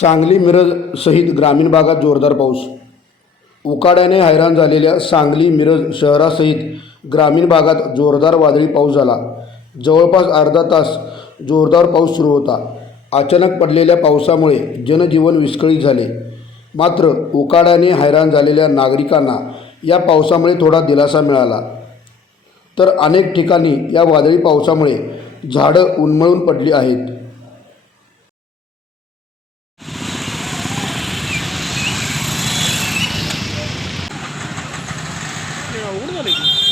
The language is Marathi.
सांगली मिरज सहित ग्रामीण भागात जोरदार पाऊस. उकाड्याने हैराण झालेल्या सांगली मिरज शहरासहित ग्रामीण भागात जोरदार वादळी पाऊस झाला. जवळपास अर्धा तास जोरदार पाऊस सुरू होता. अचानक पडलेल्या पावसामुळे जनजीवन विस्कळीत झाले. मात्र उकाड्याने हैराण झालेल्या नागरिकांना या पावसामुळे थोडा दिलासा मिळाला. तर अनेक ठिकाणी या वादळी पावसामुळे झाडं उन्मळून पडली आहेत. अवघड झालं की